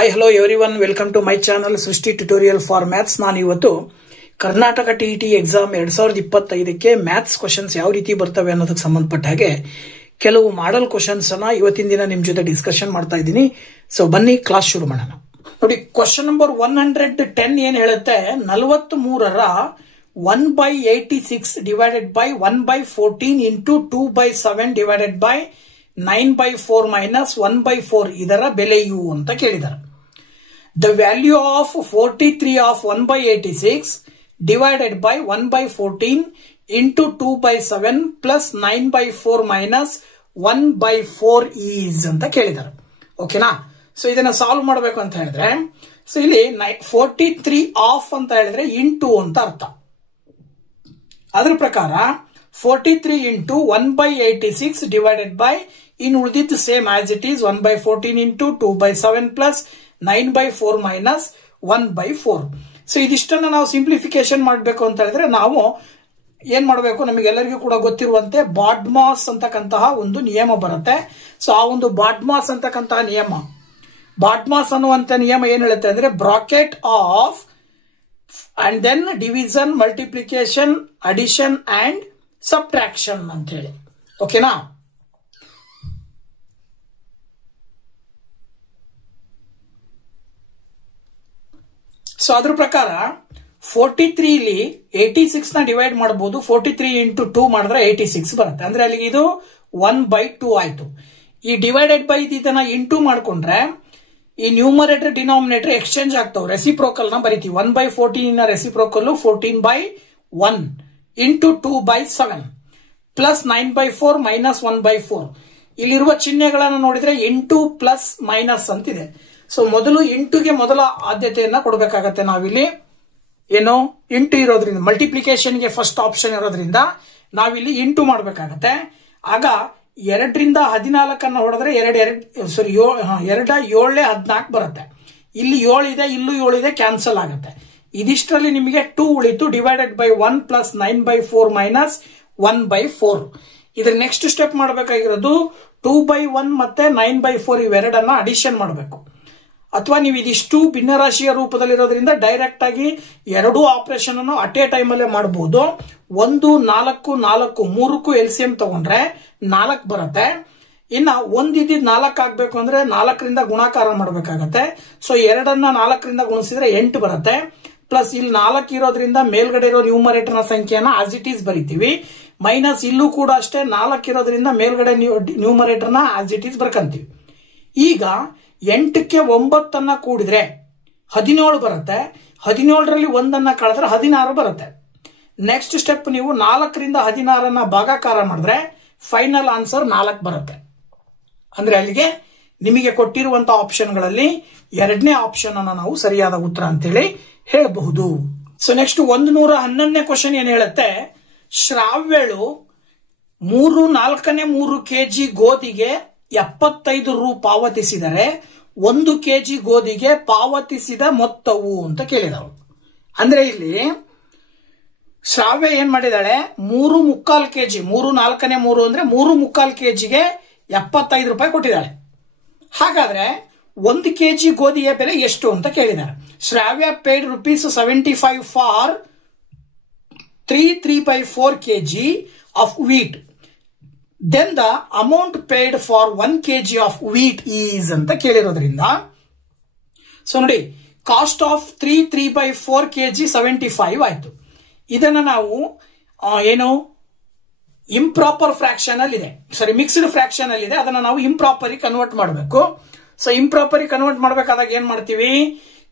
Hi hello everyone, welcome to my channel Srushti tutorial for maths. ನಾನು ಇವತ್ತು Karnataka TET exam 2025ಕ್ಕೆ maths questions ಯಾವ ರೀತಿ ಬರ್ತವೆ ಅನ್ನೋದಕ್ಕೆ ಸಂಬಂಧಪಟ್ಟ ಹಾಗೆ ಕೆಲವು ಮಾಡಲ್ ಕ್ವಶನ್ಸ್ ಅನ್ನ ಇವತ್ತಿನ ದಿನ ನಿಮ್ ಜೊತೆ ಡಿಸ್ಕಷನ್ ಮಾಡ್ತಾ ಇದ್ದೀನಿ. ಸೊ ಬನ್ನಿ ಕ್ಲಾಸ್ ಶುರು ಮಾಡೋಣ. ನೋಡಿ, ಕ್ವಶನ್ ನಂಬರ್ 110 ಏನ್ ಹೇಳುತ್ತೆ, 43ರ 1/86 divided by 1/14 into 2/7 divided by 9/4 minus 1/4 ಇದರ ಬೆಲೆಯು ಅಂತ ಕೇಳಿದ್ದಾರೆ. The value of 43 of 1/86 divided by 1/14 into 2/7 plus 9/4 minus 1/4 is ಅಂತ ಕೇಳಿದ್ದಾರೆ. ಓಕೆನಾ? ಸೊ ಇದನ್ನ ಸಾಲ್ವ್ ಮಾಡಬೇಕು ಅಂತ ಹೇಳಿದ್ರೆ, ಸೊ ಇಲ್ಲಿ 43 ಆಫ್ ಅಂತ ಹೇಳಿದ್ರೆ ಇಂಟು ಅಂತ ಅರ್ಥ. ಅದ್ರ ಪ್ರಕಾರ 43 ಇಂಟು 1/86 ಡಿವೈಡೆಡ್ ಬೈ ಇನ್ ಉಳಿದಿದ್ದು same as it is 1/14 into 2/7 plus 9/4 minus 1/4. So ಇದಿಷ್ಟನ್ನ ನಾವು ಸಿಂಪ್ಲಿಫಿಕೇಶನ್ ಮಾಡಬೇಕು ಅಂತ ಹೇಳಿದ್ರೆ ನಾವು ಏನ್ ಮಾಡಬೇಕು, ನಮಗೆಲ್ಲರಿಗೂ ಕೂಡ ಗೊತ್ತಿರುವಂತೆ ಬಾಡ್ಮಾಸ್ ಅಂತಕ್ಕಂತಹ ಒಂದು ನಿಯಮ ಬರುತ್ತೆ. ಸೊ ಆ ಒಂದು ಬಾಡ್ಮಾಸ್ ಅಂತಕ್ಕಂತಹ ನಿಯಮ, ಬಾಡ್ಮಾಸ್ ಅನ್ನುವಂತ ನಿಯಮ ಏನ್ ಹೇಳುತ್ತೆ ಅಂದ್ರೆ bracket of and then division, multiplication, addition and subtraction ಅಂತ ಹೇಳಿ. ಓಕೆನಾ? ಸೊ ಅದ್ರ ಪ್ರಕಾರ 43 ಇಲ್ಲಿ 86 ನ ಡಿವೈಡ್ ಮಾಡಬಹುದು. 43 ಇಂಟು 2 ಮಾಡಿದ್ರೆ 86 ಬರುತ್ತೆ. ಅಂದ್ರೆ ಅಲ್ಲಿಗೆ ಇದು 1/2 ಆಯ್ತು. ಈ ಡಿವೈಡೆಡ್ ಬೈ ಇದನ್ನ ಇಂಟು ಮಾಡ್ಕೊಂಡ್ರೆ ಈ ನ್ಯೂಮರೇಟರ್ ಡಿನಾಮಿನೇಟರ್ ಎಕ್ಸ್ಚೇಂಜ್ ಆಗ್ತಾವ, ರೆಸಿಪ್ರೋಕಲ್ ನ ಬರಿತೀವಿ. 1/14 ರೆಸಿಪ್ರೋಕಲ್ 14/1 ಇಂಟು 2/7 ಪ್ಲಸ್ 9/4 ಮೈನಸ್ 1/4. ಇಲ್ಲಿರುವ ಚಿಹ್ನೆಗಳನ್ನು ನೋಡಿದ್ರೆ ಇಂಟು ಪ್ಲಸ್ ಮೈನಸ್ ಅಂತಿದೆ. ಸೊ ಮೊದಲು ಇಂಟುಗೆ ಮೊದಲ ಆದ್ಯತೆಯನ್ನ ಕೊಡಬೇಕಾಗತ್ತೆ ನಾವಿಲ್ಲಿ. ಏನು, ಇಂಟು ಇರೋದ್ರಿಂದ ಮಲ್ಟಿಪ್ಲಿಕೇಶನ್ಗೆ ಫಸ್ಟ್ ಆಪ್ಷನ್ ಇರೋದ್ರಿಂದ ನಾವಿಲ್ಲಿ ಇಂಟು ಮಾಡಬೇಕಾಗತ್ತೆ. ಆಗ 2ರಿಂದ 14 ಹೊಡೆದ್ರೆ 2 7 14 ಬರುತ್ತೆ. ಇಲ್ಲಿ 7 ಇದೆ, ಇಲ್ಲೂ 7 ಇದೆ, ಕ್ಯಾನ್ಸಲ್ ಆಗುತ್ತೆ. ಇದಿಷ್ಟರಲ್ಲಿ ನಿಮಗೆ 2 ಉಳಿತು. Divided by 1 plus 9/4 minus 1/4. ಇದ್ರ ನೆಕ್ಸ್ಟ್ ಸ್ಟೆಪ್ ಮಾಡಬೇಕಾಗಿರೋದು 2/1 ಮತ್ತೆ 9/4 ಇವೆರಡನ್ನ ಅಡಿಷನ್ ಮಾಡಬೇಕು. ಅಥವಾ ನೀವು ಇದಿಷ್ಟು ಭಿನ್ನರಾಶಿಯ ರೂಪದಲ್ಲಿರೋದ್ರಿಂದ ಡೈರೆಕ್ಟ್ ಆಗಿ ಎರಡೂ ಆಪರೇಷನ್ ಅನ್ನು ಅಟ್ ಎ ಟೈಮ್ ಅಲ್ಲೇ ಮಾಡಬಹುದು. 1 4 4 ಮೂರಕ್ಕೂ ಎಲ್ಸಿಎಂ ತಗೊಂಡ್ರೆ 4 ಬರುತ್ತೆ. ಇನ್ನ ಒಂದಿದ್ದು 4 ಆಗ್ಬೇಕು ಅಂದ್ರೆ 4ರಿಂದ ಗುಣಾಕಾರ ಮಾಡಬೇಕಾಗತ್ತೆ. ಸೊ 2ನ್ನ 4ರಿಂದ ಗುಣಿಸಿದ್ರೆ 8 ಬರುತ್ತೆ. ಪ್ಲಸ್ ಇಲ್ಲಿ 4 ಇರೋದ್ರಿಂದ ಮೇಲ್ಗಡೆ ಇರೋ ನ್ಯೂಮರೇಟರ್ ನ ಸಂಖ್ಯೆಯನ್ನ ಆಸ್ ಇಟ್ ಈಸ್ ಬರಿತೀವಿ. ಮೈನಸ್ ಇಲ್ಲೂ ಕೂಡ ಅಷ್ಟೇ 4 ಇರೋದ್ರಿಂದ ಮೇಲ್ಗಡೆ ನ್ಯೂಮರೇಟರ್ ನ ಆಸ್ ಇಟ್ ಈಸ್ ಬರ್ಕಂತೀವಿ. ಈಗ 8ಕ್ಕೆ 9 ಕೂಡಿದ್ರೆ 17 ಬರುತ್ತೆ. 17ರಲ್ಲಿ 1 ಕಳೆದ್ರೆ 16 ಬರುತ್ತೆ. ನೆಕ್ಸ್ಟ್ ಸ್ಟೆಪ್ ನೀವು 4ರಿಂದ 16 ಭಾಗಾಕಾರ ಮಾಡಿದ್ರೆ ಫೈನಲ್ ಆನ್ಸರ್ 4 ಬರುತ್ತೆ. ಅಂದ್ರೆ ಅಲ್ಲಿಗೆ ನಿಮಗೆ ಕೊಟ್ಟಿರುವಂತಹ ಆಪ್ಷನ್ಗಳಲ್ಲಿ 2ನೇ ಆಪ್ಷನ್ ಅನ್ನ ನಾವು ಸರಿಯಾದ ಉತ್ತರ ಅಂತೇಳಿ ಹೇಳಬಹುದು. ಸೊ ನೆಕ್ಸ್ಟ್ 111ನೇ ಕ್ವಶನ್ ಏನ್ ಹೇಳುತ್ತೆ, ಶ್ರಾವ್ಯಳು 3 ಕೆಜಿ ಗೋಧಿಗೆ 75 ರು ಪಾವತಿಸಿದರೆ 1 ಕೆಜಿ ಗೋಧಿಗೆ ಪಾವತಿಸಿದ ಮೊತ್ತವು ಅಂತ ಕೇಳಿದವರು. ಅಂದ್ರೆ ಇಲ್ಲಿ ಶ್ರಾವ್ಯ ಏನ್ ಮಾಡಿದಾಳೆ, 3/4 ಕೆಜಿ, 3 ಅಂದ್ರೆ 3/4 ಕೆಜಿಗೆ 75 ರೂಪಾಯಿ ಕೊಟ್ಟಿದ್ದಾಳೆ. ಹಾಗಾದ್ರೆ 1 ಕೆಜಿ ಗೋಧಿಯ ಬೆಲೆ ಎಷ್ಟು ಅಂತ ಕೇಳಿದ್ದಾರೆ. ಶ್ರಾವ್ಯ paid ₹75 for 3/4 kg of wheat. Then the amount paid for 1 kg of wheat is ಅಂತ ಕೇಳಿರೋದ್ರಿಂದ, ಸೊ ನೋಡಿ, ಕಾಸ್ಟ್ ಆಫ್ 3/4 kg 75 ಆಯ್ತು. ಇದನ್ನ ನಾವು ಏನು ಇಂಪ್ರಾಪರ್ ಫ್ರಾಕ್ಷನ್ ಅಲ್ಲಿ ಇದೆ, ಸಾರಿ ಮಿಕ್ಸ್ಡ್ ಫ್ರಾಕ್ಷನ್ ಅಲ್ಲಿ ಇದೆ, ಅದನ್ನ ನಾವು ಇಂಪ್ರಾಪರ್ ಕನ್ವರ್ಟ್ ಮಾಡಬೇಕು. ಸೊ ಇಂಪ್ರಾಪರ್ ಕನ್ವರ್ಟ್ ಮಾಡಬೇಕಾದಾಗ ಏನ್ ಮಾಡ್ತೀವಿ,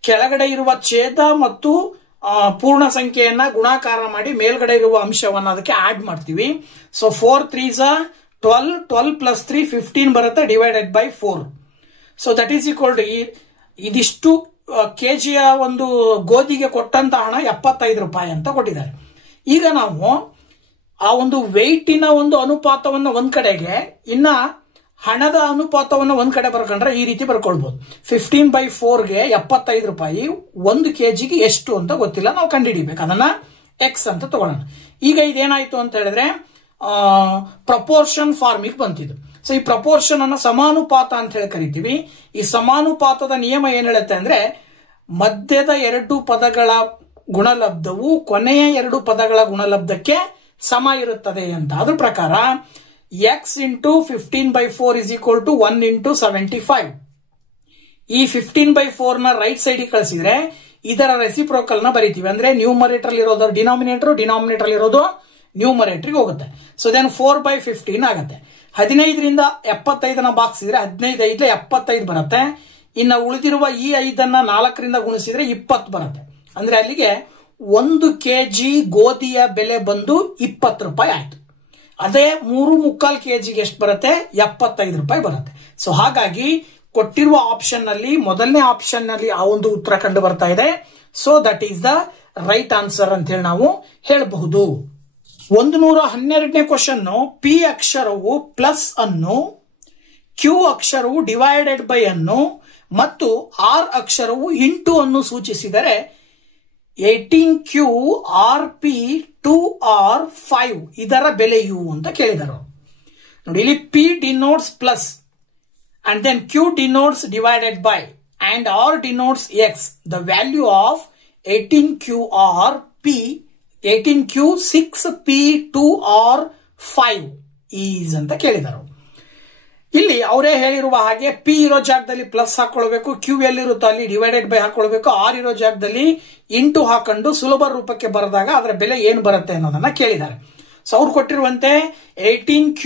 ಕೆಳಗಡೆ ಇರುವ ಛೇದ ಮತ್ತು ಪೂರ್ಣ ಸಂಖ್ಯೆಯನ್ನ ಗುಣಾಕಾರ ಮಾಡಿ ಮೇಲ್ಗಡೆ ಇರುವ ಅಂಶವನ್ನ ಅದಕ್ಕೆ ಆಡ್ ಮಾಡ್ತೀವಿ. ಸೊ 4 3s 12, 12 ಪ್ಲಸ್ 3 15 ಬರುತ್ತೆ, divided by 4. So that is equal to ಇದಿಷ್ಟು ಕೆಜಿಯ ಒಂದು ಗೋಧಿಗೆ ಕೊಟ್ಟಂತ ಹಣ 75 ರೂಪಾಯಿ ಅಂತ ಕೊಟ್ಟಿದ್ದಾರೆ. ಈಗ ನಾವು ಆ ಒಂದು ವೆಯ್ಟಿನ ಒಂದು ಅನುಪಾತವನ್ನು ಒಂದ್ ಕಡೆಗೆ, ಇನ್ನ ಹಣದ ಅನುಪಾತವನ್ನು ಒಂದ್ ಕಡೆ ಬರ್ಕೊಂಡ್ರೆ ಈ ರೀತಿ ಬರ್ಕೊಳ್ಬಹುದು. 15/4ಗೆ 75 ರೂಪಾಯಿ, 1 ಕೆಜಿಗೆ ಎಷ್ಟು ಅಂತ ಗೊತ್ತಿಲ್ಲ, ನಾವು ಕಂಡುಹಿಡಿಬೇಕು. ಅದನ್ನ ಎಕ್ಸ್ ಅಂತ ತಗೊಳ್ಳೋಣ. ಈಗ ಇದೇನಾಯ್ತು ಅಂತ ಹೇಳಿದ್ರೆ ಪ್ರಪೋರ್ಷನ್ ಫಾರ್ಮಿಗೆ ಬಂತಿದ್ದು. ಸೊ ಈ ಪ್ರಪೋರ್ಷನ್ ಅನ್ನ ಸಮಾನುಪಾತ ಅಂತ ಹೇಳಿ ಕರಿತೀವಿ. ಈ ಸಮಾನುಪಾತದ ನಿಯಮ ಏನ್ ಹೇಳುತ್ತೆ ಅಂದ್ರೆ ಮಧ್ಯದ 2 ಪದಗಳ ಗುಣಲಬ್ಧವು ಕೊನೆಯ 2 ಪದಗಳ ಗುಣಲಬ್ಧಕ್ಕೆ ಸಮ ಇರುತ್ತದೆ ಅಂತ. ಅದ್ರ ಪ್ರಕಾರ x into 15/4 is equal to 1 into 75. ಈ 15/4 ನ ರೈಟ್ ಸೈಡ್ ಕಳಿಸಿದ್ರೆ ಇದರ ರೆಸಿಪ್ರೋಕಲ್ ನ ಬರೀತೀವಿ. ಅಂದ್ರೆ ನ್ಯೂಮರೇಟರ್ ಇರೋದು ಡಿನಾಮಿನೇಟರ್, ಡಿನಾಮಿನೇಟರ್ ಇರೋದು ನ್ಯೂಮರೇಟರ್ ಹೋಗುತ್ತೆ. ಸೊ ದೆನ್ 4/15 ಆಗುತ್ತೆ. 15ರಿಂದ 75ನ ಬಾಗಿಸಿದ್ರೆ 15 5 75 ಬರುತ್ತೆ. ಇನ್ನು ಉಳಿದಿರುವ ಈ 5ಅನ್ನ 4ರಿಂದ ಗುಣಿಸಿದ್ರೆ 20 ಬರುತ್ತೆ. ಅಂದ್ರೆ ಅಲ್ಲಿಗೆ 1 kg ಗೋಧಿಯ ಬೆಲೆ ಬಂದು 20 ರೂಪಾಯಿ ಆಯ್ತು. ಅದೇ 3/4 kgಗೆ ಎಷ್ಟು ಬರುತ್ತೆ? 75 ರೂಪಾಯಿ ಬರುತ್ತೆ. ಸೊ ಹಾಗಾಗಿ ಕೊಟ್ಟಿರುವ ಆಪ್ಷನ್ ನಲ್ಲಿ ಮೊದಲನೇ ಆಪ್ಷನ್ ನಲ್ಲಿ ಆ ಒಂದು ಉತ್ತರ ಕಂಡು ಬರ್ತಾ ಇದೆ. So that is the right answer ಅಂತ ಹೇಳಿ ನಾವು ಹೇಳಬಹುದು. 112ನೇ ಕ್ವಶನ್, ಪಿ ಅಕ್ಷರವು ಪ್ಲಸ್ ಅನ್ನು, ಕ್ಯೂ ಅಕ್ಷರವು ಡಿವೈಡೆಡ್ ಬೈ ಅನ್ನು ಮತ್ತು ಆರ್ ಅಕ್ಷರವು ಇಂಟು ಅನ್ನು ಸೂಚಿಸಿದರೆ 18Q RP 2R 5 ಇದರ ಬೆಲೆಯು ಅಂತ ಕೇಳಿದರು. ನೋಡಿ, ಇಲ್ಲಿ P denotes plus and then Q denotes divided by and R denotes X. The value of 18QR P 18Q 6P 2R 5 is ಅಂತ ಕೇಳಿದರು. ಇಲ್ಲಿ ಅವರೇ ಹೇಳಿರುವ ಹಾಗೆ P ಇರೋ ಜಾಗದಲ್ಲಿ ಪ್ಲಸ್ ಹಾಕೊಳ್ಬೇಕು, Q ಎಲ್ಲಿರುತ್ತೋ ಅಲ್ಲಿ ಡಿವೈಡೆಡ್ ಬೈ ಹಾಕೊಳ್ಬೇಕು, R ಇರೋ ಜಾಗದಲ್ಲಿ ಇಂಟು ಹಾಕೊಂಡು ಸುಲಭ ರೂಪಕ್ಕೆ ಬರೆದಾಗ ಅದರ ಬೆಲೆ ಏನು ಬರುತ್ತೆ ಅನ್ನೋದನ್ನ ಕೇಳಿದ್ದಾರೆ. ಸೊ ಅವ್ರು ಕೊಟ್ಟಿರುವಂತೆ 18Q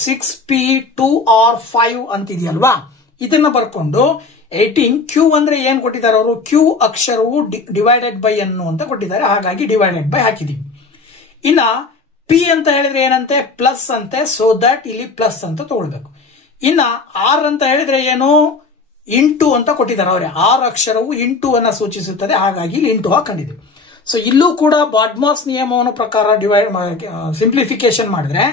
6P 2R 5 ಅಂತಿದೆಯಲ್ವಾ, ಇದನ್ನ ಬರ್ಕೊಂಡು 18Q ಅಂದ್ರೆ ಏನ್ ಕೊಟ್ಟಿದ್ದಾರೆ ಅವರು? Q ಅಕ್ಷರವು ಡಿವೈಡೆಡ್ ಬೈ ಅನ್ನು ಅಂತ ಕೊಟ್ಟಿದ್ದಾರೆ, ಹಾಗಾಗಿ ಡಿವೈಡೆಡ್ ಬೈ ಹಾಕಿದೀವಿ. ಇನ್ನ P ಅಂತ ಹೇಳಿದ್ರೆ ಏನಂತೆ? ಪ್ಲಸ್ ಅಂತೆ. ಸೊ ದಟ್ ಇಲ್ಲಿ ಪ್ಲಸ್ ಅಂತ ತಗೊಳ್ಬೇಕು. ಇನ್ನ ಆರ್ ಅಂತ ಹೇಳಿದ್ರೆ ಏನು? ಇಂಟು ಅಂತ ಕೊಟ್ಟಿದ್ದಾರೆ ಅವರೇ. ಆರ್ ಅಕ್ಷರವು ಇಂಟು ಅನ್ನ ಸೂಚಿಸುತ್ತದೆ, ಹಾಗಾಗಿ ಇಲ್ಲಿ ಇಂಟು ಹಾಕೊಂಡಿದ್ದೀವಿ. ಸೊ ಇಲ್ಲೂ ಕೂಡ ಬಾಡ್ಮಾಸ್ ನಿಯಮವನ್ನು ಪ್ರಕಾರ ಸಿಂಪ್ಲಿಫಿಕೇಶನ್ ಮಾಡಿದ್ರೆ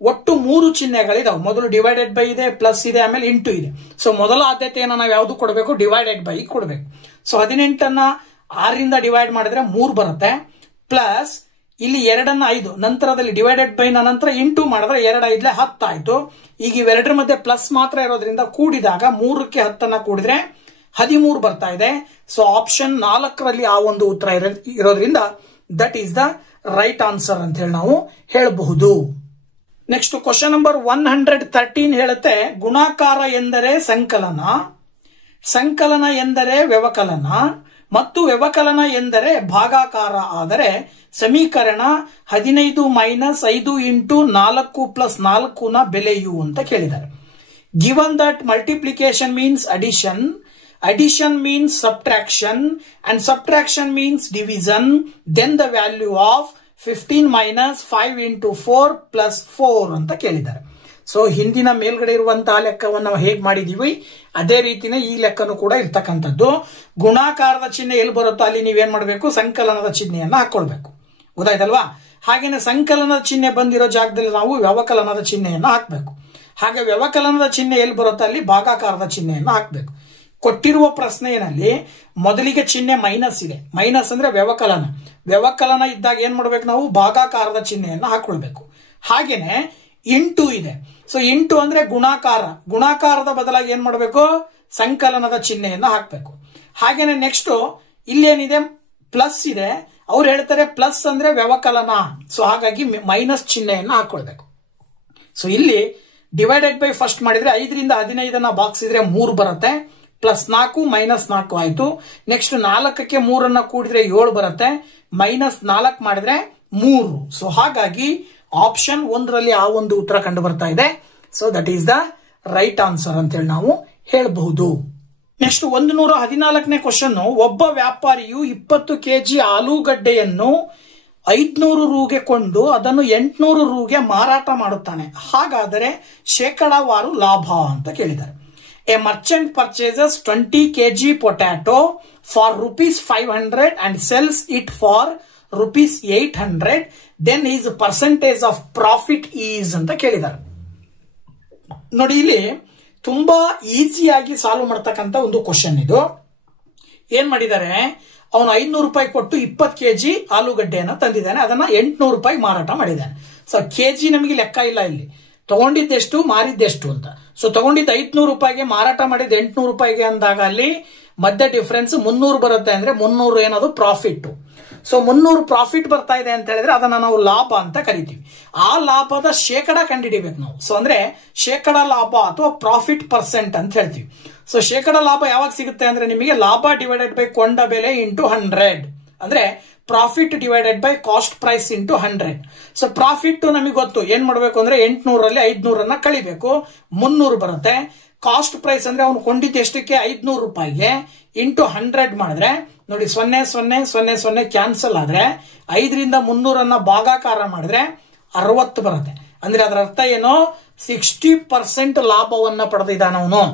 ಒಟ್ಟು 3 ಚಿಹ್ನೆಗಳಿದಾವೆ. ಮೊದಲು ಡಿವೈಡೆಡ್ ಬೈ ಇದೆ, ಪ್ಲಸ್ ಇದೆ, ಆಮೇಲೆ ಇಂಟು ಇದೆ. ಸೊ ಮೊದಲ ಆದ್ಯತೆಯನ್ನು ನಾವು ಯಾವ್ದು ಕೊಡಬೇಕು? ಡಿವೈಡೆಡ್ ಬೈ ಕೊಡಬೇಕು. ಸೊ 18ಅನ್ನ 6ರಿಂದ ಡಿವೈಡ್ ಮಾಡಿದ್ರೆ 3 ಬರುತ್ತೆ. ಪ್ಲಸ್ ಇಲ್ಲಿ 2ಅನ್ನ 5 ನಂತರದಲ್ಲಿ ಡಿವೈಡೆಡ್ ಬೈ ನಂತರ ಇಂಟು ಮಾಡಿದ್ರೆ 2 5 10 ಆಯ್ತು. ಈಗ ಇವೆರಡರ ಮಧ್ಯೆ ಪ್ಲಸ್ ಮಾತ್ರ ಇರೋದ್ರಿಂದ ಕೂಡಿದಾಗ 3ಕ್ಕೆ 10ಅನ್ನ ಕೂಡಿದ್ರೆ 13 ಬರ್ತಾ ಇದೆ. ಸೊ ಆಪ್ಷನ್ 4ರಲ್ಲಿ ಆ ಒಂದು ಉತ್ತರ ಇರೋದ್ರಿಂದ that is the right answer ಅಂತ ಹೇಳಿ ನಾವು ಹೇಳಬಹುದು. ನೆಕ್ಸ್ಟ್ ಕ್ವಶನ್ ನಂಬರ್ 113 ಹೇಳುತ್ತೆ, ಗುಣಾಕಾರ ಎಂದರೆ ಸಂಕಲನ, ಸಂಕಲನ ಎಂದರೆ ವ್ಯವಕಲನ ಮತ್ತು ವ್ಯವಕಲನ ಎಂದರೆ ಭಾಗಾಕಾರ ಆದರೆ ಸಮೀಕರಣ 15 - 5 × 4 + 4 ನ ಬೆಲೆಯು ಅಂತ ಕೇಳಿದ್ದಾರೆ. Given that multiplication means addition, addition means subtraction and subtraction means division, then the value of 15 - 5 × 4 + 4 ಅಂತ ಕೇಳಿದ್ದಾರೆ. ಸೊ ಹಿಂದಿನ ಮೇಲ್ಗಡೆ ಇರುವಂತಹ ಲೆಕ್ಕವನ್ನು ಹೇಗೆ ಮಾಡಿದೀವಿ ಅದೇ ರೀತಿನೇ ಈ ಲೆಕ್ಕನು ಕೂಡ ಇರ್ತಕ್ಕಂಥದ್ದು. ಗುಣಾಕಾರದ ಚಿಹ್ನೆ ಎಲ್ಲಿ ಬರುತ್ತೋ ಅಲ್ಲಿ ನೀವೇನ್ ಮಾಡಬೇಕು? ಸಂಕಲನದ ಚಿಹ್ನೆಯನ್ನ ಹಾಕೊಳ್ಬೇಕು. ಗೊತ್ತಾಯ್ತಲ್ವಾ? ಹಾಗೇನೆ ಸಂಕಲನದ ಚಿಹ್ನೆ ಬಂದಿರೋ ಜಾಗದಲ್ಲಿ ನಾವು ವ್ಯವಕಲನದ ಚಿಹ್ನೆಯನ್ನು ಹಾಕಬೇಕು. ಹಾಗೆ ವ್ಯವಕಲನದ ಚಿಹ್ನೆ ಎಲ್ಲಿ ಬರುತ್ತೋ ಅಲ್ಲಿ ಭಾಗಾಕಾರದ ಚಿಹ್ನೆಯನ್ನು ಹಾಕಬೇಕು. ಕೊಟ್ಟಿರುವ ಪ್ರಶ್ನೆಯಲ್ಲಿ ಮೊದಲಿಗೆ ಚಿಹ್ನೆ ಮೈನಸ್ ಇದೆ. ಮೈನಸ್ ಅಂದ್ರೆ ವ್ಯವಕಲನ. ವ್ಯವಕಲನ ಇದ್ದಾಗ ಏನ್ ಮಾಡ್ಬೇಕು? ನಾವು ಭಾಗಾಕಾರದ ಚಿಹ್ನೆಯನ್ನು ಹಾಕೊಳ್ಬೇಕು. ಹಾಗೇನೆ ಇಂಟು ಇದೆ. ಸೊ ಇಂಟು ಅಂದ್ರೆ ಗುಣಾಕಾರ. ಗುಣಾಕಾರದ ಬದಲಾಗಿ ಏನ್ ಮಾಡಬೇಕು? ಸಂಕಲನದ ಚಿಹ್ನೆಯನ್ನು ಹಾಕಬೇಕು. ಹಾಗೇನೆ ನೆಕ್ಸ್ಟ್ ಇಲ್ಲೇನಿದೆ? ಪ್ಲಸ್ ಇದೆ. ಅವ್ರು ಹೇಳ್ತಾರೆ ಪ್ಲಸ್ ಅಂದ್ರೆ ವ್ಯವಕಲನ. ಸೊ ಹಾಗಾಗಿ ಮೈನಸ್ ಚಿಹ್ನೆಯನ್ನು ಹಾಕೊಳ್ಬೇಕು. ಸೊ ಇಲ್ಲಿ ಡಿವೈಡೆಡ್ ಬೈ ಫಸ್ಟ್ ಮಾಡಿದ್ರೆ 5ರಿಂದ 15ಅನ್ನ ಬಾಗಿಸಿದ್ರೆ 3 ಬರುತ್ತೆ. +4 - 4 ಆಯ್ತು. ನೆಕ್ಸ್ಟ್ 4ಕ್ಕೆ 3ಅನ್ನ ಕೂಡಿದ್ರೆ 7 ಬರುತ್ತೆ. -4 ಮಾಡಿದ್ರೆ 3. ಸೊ ಹಾಗಾಗಿ ಆಪ್ಷನ್ 1ರಲ್ಲಿ ಆ ಒಂದು ಉತ್ತರ ಕಂಡು ಬರ್ತಾ ಇದೆ. So that is the right answer ಅಂತ ಹೇಳಿ ನಾವು ಹೇಳಬಹುದು. ನೆಕ್ಸ್ಟ್ 114ನೇ ಕ್ವಶನ್, ಒಬ್ಬ ವ್ಯಾಪಾರಿಯು 20 kg ಆಲೂಗಡ್ಡೆಯನ್ನು 500 ರೂಗೆ ಕೊಂಡು ಅದನ್ನು 800 ರೂಗೆ ಮಾರಾಟ ಮಾಡುತ್ತಾನೆ. ಹಾಗಾದರೆ ಶೇಕಡಾವಾರು ಲಾಭ ಅಂತ ಕೇಳಿದ್ದಾರೆ. A merchant purchases 20 kg potato for ₹500 and sells it for ₹800. Then his percentage of profit is ಅಂತ ಕೇಳಿದ್ದಾರೆ. ನೋಡಿ, ಇಲ್ಲಿ ತುಂಬಾ ಈಸಿಯಾಗಿ ಸಾಲ್ವ್ ಮಾಡ್ತಕ್ಕಂಥ ಒಂದು ಕ್ವಶನ್ ಇದು. ಏನ್ ಮಾಡಿದ್ದಾರೆ? ಅವನು 500 ರೂಪಾಯಿ ಕೊಟ್ಟು 20 kg ಆಲೂಗಡ್ಡೆಯನ್ನು ತಂದಿದ್ದಾನೆ. ಅದನ್ನ 800 ರೂಪಾಯಿ ಮಾರಾಟ ಮಾಡಿದ್ದಾನೆ. ಸೊ ಕೆಜಿ ನಮಗೆ ಲೆಕ್ಕ ಇಲ್ಲ ಇಲ್ಲಿ. ತಗೊಂಡಿದ್ದೆಷ್ಟು ಮಾರಿದ್ದೆಷ್ಟು ಅಂತ. ಸೊ ತಗೊಂಡಿದ್ದು 500 ರೂಪಾಯಿಗೆ, ಮಾರಾಟ ಮಾಡಿದ್ದು 800 ರೂಪಾಯಿಗೆ ಅಂದಾಗ ಅಲ್ಲಿ ಮಧ್ಯ ಡಿಫರೆನ್ಸ್ 300 ಬರುತ್ತೆ. ಅಂದ್ರೆ 300 ಏನದು ಪ್ರಾಫಿಟ್. ಸೊ 300 ಪ್ರಾಫಿಟ್ ಬರ್ತಾ ಇದೆ ಅಂತ ಹೇಳಿದ್ರೆ ಅದನ್ನ ನಾವು ಲಾಭ ಅಂತ ಕರಿತೀವಿ. ಆ ಲಾಭದ ಶೇಕಡ ಕಂಡುಹಿಡಿಬೇಕು ನಾವು. ಸೊ ಅಂದ್ರೆ ಶೇಕಡ ಲಾಭ ಅಥವಾ ಪ್ರಾಫಿಟ್ ಪರ್ಸೆಂಟ್ ಅಂತ ಹೇಳ್ತೀವಿ. ಸೊ ಶೇಕಡ ಲಾಭ ಯಾವಾಗ ಸಿಗುತ್ತೆ ಅಂದ್ರೆ ನಿಮಗೆ ಲಾಭ ಡಿವೈಡೆಡ್ ಬೈ ಕೊಂಡ ಬೆಲೆ ಇಂಟು 100, ಅಂದ್ರೆ profit divided by cost price into 100. So profit ನಮಗೆ ಗೊತ್ತು, ಏನ್ ಮಾಡ್ಬೇಕು ಅಂದ್ರೆ 800ರಲ್ಲಿ 500 ಕಳಿಬೇಕು, 300 ಬರುತ್ತೆ. ಕಾಸ್ಟ್ ಪ್ರೈಸ್ ಅಂದ್ರೆ ಅವ್ನು ಕೊಂಡಿದ್ದು ಎಷ್ಟಕ್ಕೆ 500 ರೂಪಾಯಿಗೆ ಇಂಟು 100 ಮಾಡಿದ್ರೆ ನೋಡಿ 0 0 0 0 ಕ್ಯಾನ್ಸಲ್ ಆದ್ರೆ 5ರಿಂದ 300 ಭಾಗಾಕಾರ ಮಾಡಿದ್ರೆ 60 ಬರುತ್ತೆ. ಅಂದ್ರೆ ಅದರ ಅರ್ಥ ಏನು, 60% ಲಾಭವನ್ನ ಪಡೆದಿದ್ದಾನ ಅವನು.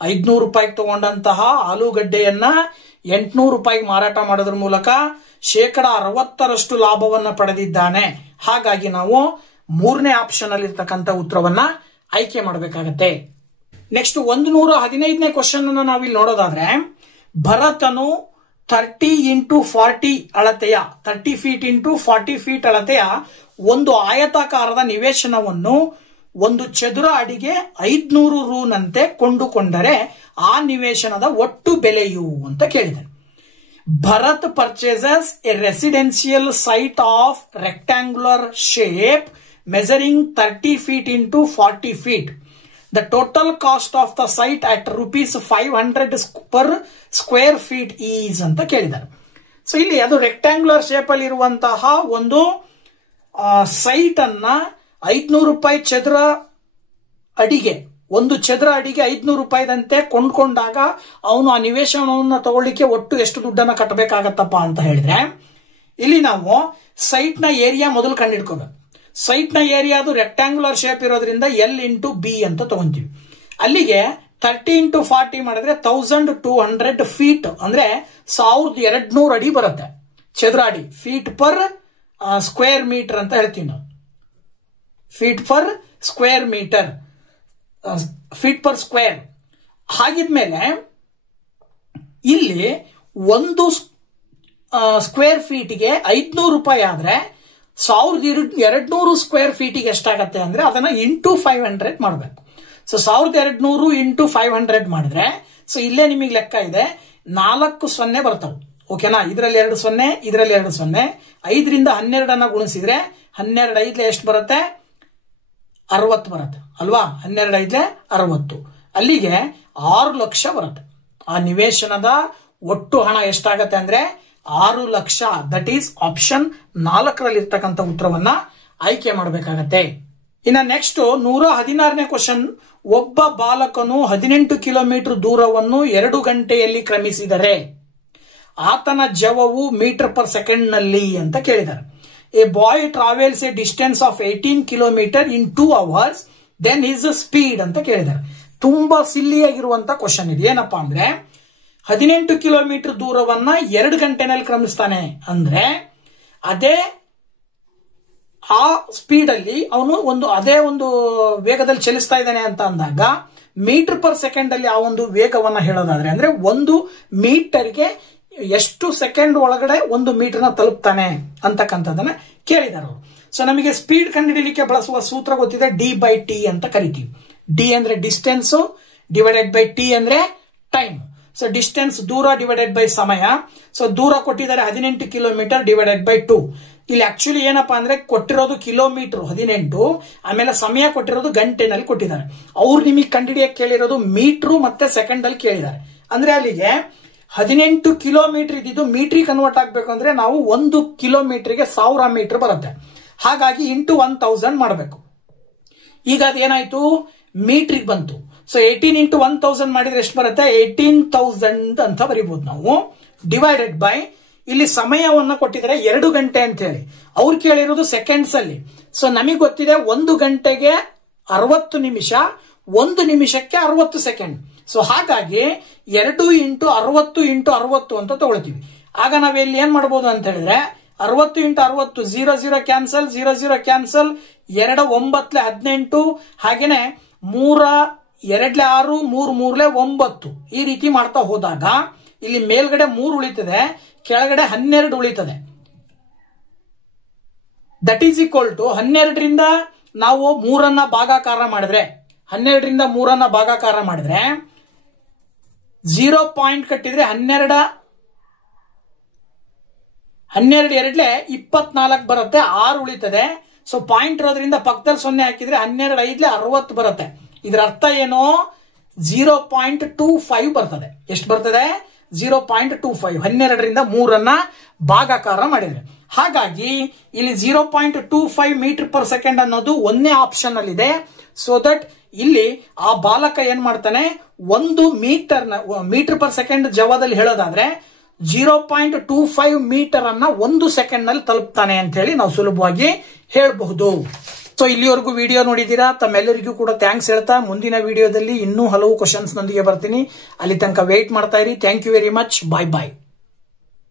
500 ರೂಪಾಯಿಗೆ ತಗೊಂಡಂತಹ ಆಲೂಗಡ್ಡೆಯನ್ನ 800 ರೂಪಾಯಿಗೆ ಮಾರಾಟ ಮಾಡೋದ್ರ ಮೂಲಕ ಶೇಕಡ 60ರಷ್ಟು ಲಾಭವನ್ನ ಪಡೆದಿದ್ದಾನೆ. ಹಾಗಾಗಿ ನಾವು 3ನೇ ಆಪ್ಷನ್ ಅಲ್ಲಿ ಇರ್ತಕ್ಕಂಥ ಉತ್ತರವನ್ನ ಆಯ್ಕೆ ಮಾಡಬೇಕಾಗತ್ತೆ. ನೆಕ್ಸ್ಟ್ 115ನೇ ಕ್ವಶನ್ ಅನ್ನು ನಾವಿಲ್ಲಿ ನೋಡೋದಾದ್ರೆ, ಭರತನು 30 × 40 ಅಳತೆಯ 30 ಫೀಟ್ × 40 ಫೀಟ್ ಅಳತೆಯ ಒಂದು ಆಯತಾಕಾರದ ನಿವೇಶನವನ್ನು ಒಂದು ಚದುರ ಅಡಿಗೆ 500 ರೂನಂತೆ ಕೊಂಡುಕೊಂಡರೆ ಆ ನಿವೇಶನದ ಒಟ್ಟು ಬೆಲೆಯು ಅಂತ ಕೇಳಿದೆ. Bharat purchases a residential site of rectangular shape measuring 30 feet × 40 feet. The total cost of the site at ₹500 per square feet is ಅಂತ ಕೇಳಿದ್ದಾರೆ. ಸೊ ಇಲ್ಲಿ ಅದು ರೆಕ್ಟಾಂಗ್ಯುಲರ್ ಶೇಪ್ ಅಲ್ಲಿ ಇರುವಂತಹ ಒಂದು ಸೈಟ್ ಅನ್ನ 500 ರೂಪಾಯಿ ಚದುರ ಅಡಿಗೆ, ಒಂದು ಚದುರ ಅಡಿಗೆ 500 ರೂಪಾಯಿದಂತೆ ಕೊಂಡ್ಕೊಂಡಾಗ ಅವನು ಆ ನಿವೇಶನವನ್ನು ತಗೊಳ್ಳಿಕ್ಕೆ ಒಟ್ಟು ಎಷ್ಟು ದುಡ್ಡನ್ನ ಕಟ್ಟಬೇಕಾಗತ್ತಪ್ಪ ಅಂತ ಹೇಳಿದ್ರೆ, ಇಲ್ಲಿ ನಾವು ಸೈಟ್ ನ ಏರಿಯಾ ಮೊದಲು ಕಂಡಿಡ್ಕೋಬೇಕು. ಸೈಟ್ ನ ಏರಿಯಾ ಅದು ರೆಕ್ಟಾಂಗ್ಯುಲರ್ ಶೇಪ್ ಇರೋದ್ರಿಂದ L × B ಅಂತ ತಗೊಂತೀವಿ. ಅಲ್ಲಿಗೆ 30 × 40 ಮಾಡಿದ್ರೆ 1200 ಫೀಟ್, ಅಂದ್ರೆ 1200 ಅಡಿ ಬರುತ್ತೆ ಚದುರ ಅಡಿ. ಫೀಟ್ ಪರ್ ಸ್ಕ್ವೇರ್ ಮೀಟರ್ ಅಂತ ಹೇಳ್ತೀವಿ ನಾವು. Feet per square metre, feet per square. ಹಾಗಿದ್ಮೇಲೆ ಇಲ್ಲಿ ಒಂದು ಸ್ಕ್ವೇರ್ ಫೀಟ್ಗೆ 500 ರೂಪಾಯಿ ಆದ್ರೆ 1200 ಸ್ಕ್ವೇರ್ ಫೀಟಿಗೆ ಎಷ್ಟಾಗತ್ತೆ ಅಂದ್ರೆ ಅದನ್ನ ಇಂಟು 500 ಮಾಡಬೇಕು. ಸೊ 1200 × 500 ಮಾಡಿದ್ರೆ, ಸೊ ಇಲ್ಲೇ ನಿಮಗೆ ಲೆಕ್ಕ ಇದೆ, 4 0 ಬರ್ತವೆ. ಓಕೆನಾ? ಇದರಲ್ಲಿ 2 0, ಇದರಲ್ಲಿ 2 0. 5ರಿಂದ 12 ಗುಣಿಸಿದ್ರೆ 12 5 ಎಷ್ಟು ಬರುತ್ತೆ? 60 ಬರುತ್ತೆ ಅಲ್ವಾ? 12 5 60. ಅಲ್ಲಿಗೆ 6 ಲಕ್ಷ ಬರುತ್ತೆ. ಆ ನಿವೇಶನದ ಒಟ್ಟು ಹಣ ಎಷ್ಟಾಗತ್ತೆ ಅಂದ್ರೆ 6 ಲಕ್ಷ. ದಟ್ ಈಸ್ ಆಪ್ಷನ್ 4ರಲ್ಲಿ ಇರ್ತಕ್ಕಂಥ ಉತ್ತರವನ್ನ ಆಯ್ಕೆ ಮಾಡಬೇಕಾಗತ್ತೆ. ಇನ್ನ ನೆಕ್ಸ್ಟ್ 116ನೇ ಕ್ವಶನ್, ಒಬ್ಬ ಬಾಲಕನು 18 ಕಿಲೋಮೀಟರ್ ದೂರವನ್ನು 2 ಗಂಟೆಯಲ್ಲಿ ಕ್ರಮಿಸಿದರೆ ಆತನ ಜವವು ಮೀಟರ್ ಪರ್ ಸೆಕೆಂಡ್ ನಲ್ಲಿ ಅಂತ ಕೇಳಿದ್ದಾರೆ. A boy travels a distance of 18 kilometre in 2 hours, then his speed ಅಂತ ಕೇಳಿದ್ದಾರೆ. ತುಂಬಾ ಸಿಲ್ಲಿಯಾಗಿರುವಂತ ಕ್ವಶನ್ ಇದು. ಏನಪ್ಪಾ ಅಂದ್ರೆ 18 ಕಿಲೋಮೀಟರ್ ದೂರವನ್ನ 2 ಗಂಟೆನಲ್ಲಿ ಕ್ರಮಿಸ್ತಾನೆ ಅಂದ್ರೆ ಅದೇ ಆ ಸ್ಪೀಡ್ ಅಲ್ಲಿ ಅವನು ಅದೇ ಒಂದು ವೇಗದಲ್ಲಿ ಚಲಿಸ್ತಾ ಇದ್ದಾನೆ ಅಂತ ಅಂದಾಗ ಮೀಟರ್ ಪರ್ ಸೆಕೆಂಡ್ ಅಲ್ಲಿ ಆ ಒಂದು ವೇಗವನ್ನ ಹೇಳೋದಾದ್ರೆ ಅಂದ್ರೆ 1 ಮೀಟರ್ಗೆ ಎಷ್ಟು ಸೆಕೆಂಡ್ ಒಳಗಡೆ 1 ಮೀಟರ್ನ ತಲುಪ್ತಾನೆ ಅಂತಕ್ಕಂಥದ್ದನ್ನ ಕೇಳಿದಾರೆ ಅವರು. ಸೊ ನಮಗೆ ಸ್ಪೀಡ್ ಕಂಡುಹಿಡಿಯಲಿಕ್ಕೆ ಬಳಸುವ ಸೂತ್ರ ಗೊತ್ತಿದೆ, D/T ಅಂತ ಕರಿತೀವಿ. ಡಿ ಅಂದ್ರೆ ಡಿಸ್ಟೆನ್ಸ್, ಡಿವೈಡೆಡ್ ಬೈ ಟಿ ಅಂದ್ರೆ ಟೈಮ್. ಸೊ ಡಿಸ್ಟೆನ್ಸ್ ದೂರ ಡಿವೈಡೆಡ್ ಬೈ ಸಮಯ. ಸೊ ದೂರ ಕೊಟ್ಟಿದ್ದಾರೆ 18 ಕಿಲೋಮೀಟರ್ ಡಿವೈಡೆಡ್ ಬೈ 2. ಇಲ್ಲಿ ಆಕ್ಚುಲಿ ಏನಪ್ಪಾ ಅಂದ್ರೆ ಕೊಟ್ಟಿರೋದು ಕಿಲೋಮೀಟರ್ 18, ಆಮೇಲೆ ಸಮಯ ಕೊಟ್ಟಿರೋದು ಗಂಟೆನಲ್ಲಿ ಕೊಟ್ಟಿದ್ದಾರೆ. ಅವ್ರು ನಿಮಗೆ ಕಂಡುಹಿಡಿಯಕ್ಕೆ ಕೇಳಿರೋದು ಮೀಟರ್ ಮತ್ತೆ ಸೆಕೆಂಡ್ ಅಲ್ಲಿ ಕೇಳಿದ್ದಾರೆ. ಅಂದ್ರೆ ಅಲ್ಲಿಗೆ 18 ಕಿಲೋಮೀಟರ್ ಇದ್ದಿದ್ದು ಮೀಟರ್ ಕನ್ವರ್ಟ್ ಆಗ್ಬೇಕು ಅಂದ್ರೆ ನಾವು 1 ಕಿಲೋಮೀಟರ್ಗೆ 1000 ಮೀಟರ್ ಬರುತ್ತೆ. ಹಾಗಾಗಿ ಇಂಟು 1000 ಮಾಡಬೇಕು. ಈಗ ಅದೇನಾಯ್ತು, ಮೀಟ್ರಿಗೆ ಬಂತು. ಸೊ 18 × 1000 ಮಾಡಿದ್ರೆ ಎಷ್ಟು ಬರುತ್ತೆ? 18,000 ಅಂತ ಬರೀಬಹುದು ನಾವು. ಡಿವೈಡೆಡ್ ಬೈ ಇಲ್ಲಿ ಸಮಯವನ್ನ ಕೊಟ್ಟಿದ್ದಾರೆ 2 ಗಂಟೆ ಅಂತ ಹೇಳಿ, ಅವ್ರು ಕೇಳಿರೋದು ಸೆಕೆಂಡ್ಸ್ ಅಲ್ಲಿ. ಸೊ ನಮಗೆ ಗೊತ್ತಿದೆ 1 ಗಂಟೆಗೆ 60 ನಿಮಿಷ, 1 ನಿಮಿಷಕ್ಕೆ 60 ಸೆಕೆಂಡ್. ಸೊ ಹಾಗಾಗಿ 2 × 60 × 60 ಅಂತ ತಗೊಳ್ತೀವಿ. ಆಗ ನಾವೆಲ್ಲಿ ಏನ್ ಮಾಡಬಹುದು ಅಂತ ಹೇಳಿದ್ರೆ 60 × 60 0 0 ಕ್ಯಾನ್ಸಲ್, 0 0 ಕ್ಯಾನ್ಸಲ್, 2 9 18, ಹಾಗೇನೆ 3 2 6, 3 3 9. ಈ ರೀತಿ ಮಾಡ್ತಾ ಹೋದಾಗ ಇಲ್ಲಿ ಮೇಲ್ಗಡೆ 3 ಉಳಿತದೆ, ಕೆಳಗಡೆ 12 ಉಳಿತದೆ. ದಟ್ ಈಸ್ ಈಕ್ವಲ್ ಟು 12ರಿಂದ ನಾವು 3 ಭಾಗಾಕಾರ ಮಾಡಿದ್ರೆ 12ರಿಂದ 3 ಭಾಗಾಕಾರ ಮಾಡಿದ್ರೆ 0 ಪಾಯಿಂಟ್ ಕಟ್ಟಿದ್ರೆ 12 2 24 ಬರುತ್ತೆ, 6 ಉಳಿತದೆ. ಸೊ ಪಾಯಿಂಟ್ ಇರೋದ್ರಿಂದ ಪಕ್ಕದಲ್ಲಿ 0 ಹಾಕಿದ್ರೆ 12 5 60 ಬರುತ್ತೆ. ಇದರ ಅರ್ಥ ಏನು? 0.25 ಬರ್ತದೆ. ಎಷ್ಟು ಬರ್ತದೆ? 0.25. 12ರಿಂದ 3 ಭಾಗಾಕಾರ ಮಾಡಿದ್ರೆ. ಹಾಗಾಗಿ ಇಲ್ಲಿ 0.25 ಮೀಟರ್ ಪರ್ ಸೆಕೆಂಡ್ ಅನ್ನೋದು ಒಂದೇ ಆಪ್ಷನ್ ಅಲ್ಲಿ ಇದೆ. ಸೊ ದಟ್ ಇಲ್ಲಿ ಆ ಬಾಲಕ ಏನ್ ಮಾಡ್ತಾನೆ, 1 ಮೀಟರ್ ಪರ್ ಸೆಕೆಂಡ್ ಜವದಲ್ಲಿ ಹೇಳೋದಾದ್ರೆ 0.25 ಮೀಟರ್ ಅನ್ನ 1 ಸೆಕೆಂಡ್ ನಲ್ಲಿ ತಲುಪ್ತಾನೆ ಅಂತ ಹೇಳಿ ನಾವು ಸುಲಭವಾಗಿ ಹೇಳಬಹುದು. ಸೊ ಇಲ್ಲಿವರೆಗೂ ವಿಡಿಯೋ ನೋಡಿದ್ದೀರಾ, ತಮ್ಮೆಲ್ಲರಿಗೂ ಕೂಡ ಥ್ಯಾಂಕ್ಸ್ ಹೇಳ್ತಾ ಮುಂದಿನ ವಿಡಿಯೋದಲ್ಲಿ ಇನ್ನೂ ಹಲವು ಕ್ವಶನ್ಸ್ ನೊಂದಿಗೆ ಬರ್ತೀನಿ. ಅಲ್ಲಿ ತನಕ ವೇಟ್ ಮಾಡ್ತಾ ಇರಿ. Thank you very much. Bye bye.